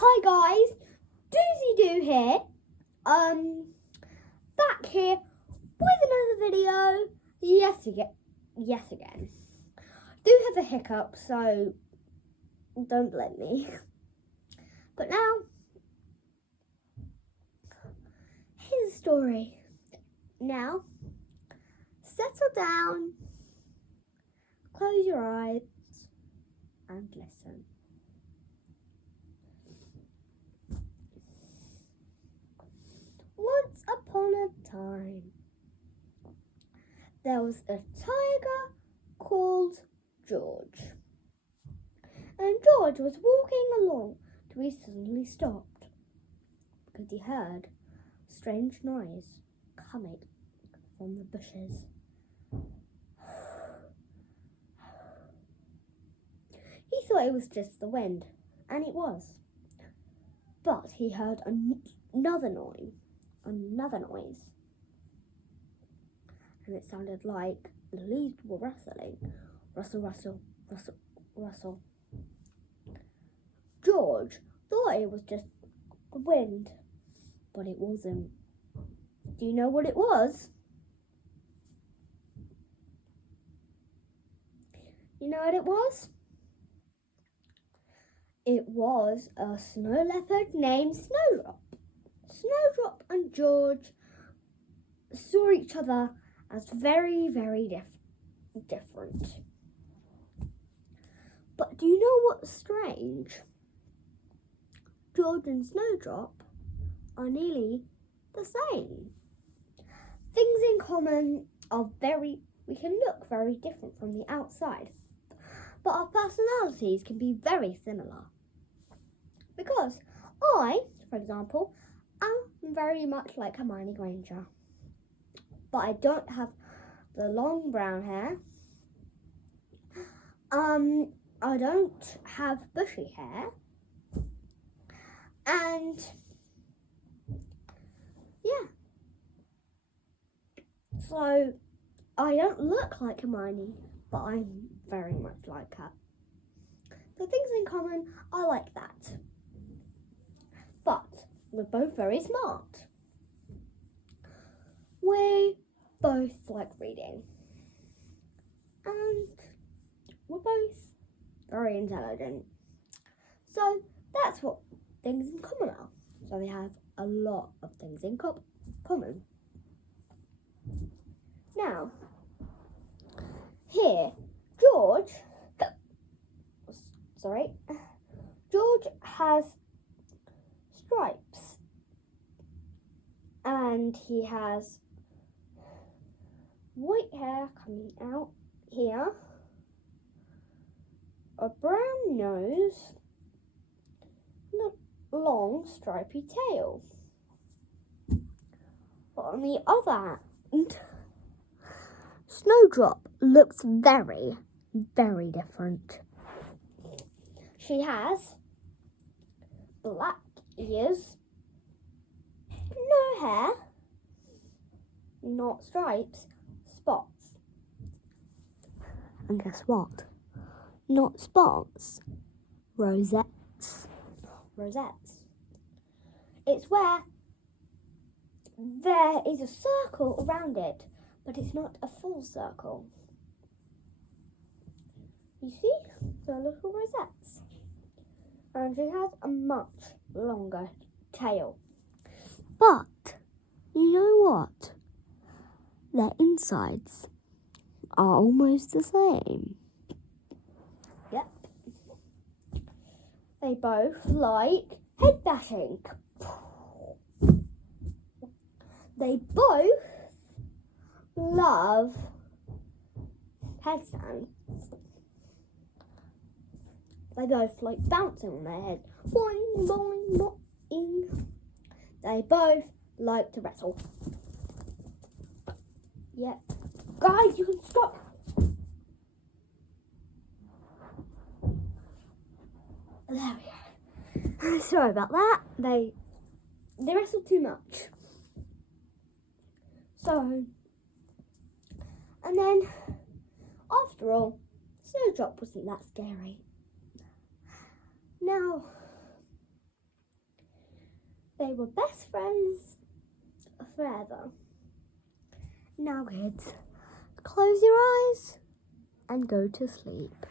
Hi guys, Doozy Doo here. Back here with another video. Yes again. I do have a hiccup, so don't blame me. But now, here's the story. Now, settle down, close your eyes, and listen. Once upon a time, there was a tiger called George. And George was walking along till he suddenly stopped because he heard a strange noise coming from the bushes. He thought it was just the wind, and it was. But he heard another noise. And it sounded like the leaves were rustling. Rustle, rustle, rustle, rustle. George thought it was just the wind, but it wasn't. Do you know what it was? You know what it was? It was a snow leopard named Snowdrop. Snowdrop and George saw each other as very, very different. But do you know what's strange? George and Snowdrop are nearly the same. Things in common are we can look very different from the outside, but our personalities can be very similar. Because I, for example, am very much like Hermione Granger, but I don't have the long brown hair. I don't have bushy hair, and yeah, so I don't look like Hermione, but I'm very much like her. The things in common are like that. But we're both very smart. We both like reading. And we're both very intelligent. So that's what things in common are. So we have a lot of things in common. Now, here, George has stripes, and he has white hair coming out here, a brown nose, and a long stripy tail. But on the other hand, Snowdrop looks very, very different. She has black ears, no hair, not stripes, spots. And guess what? Not spots, rosettes. Rosettes. It's where there is a circle around it, but it's not a full circle. You see the little rosettes? And she has a much longer tail. But you know what? Their insides are almost the same. Yep. They both like head bashing. They both love headstands. They both like bouncing on their head. Boing, boing, boing. They both like to wrestle. Yep. Guys, you can stop. There we go. Sorry about that. They wrestle too much. So, and then, after all, Snowdrop wasn't that scary. Now, They were best friends forever. Now, kids, close your eyes and go to sleep.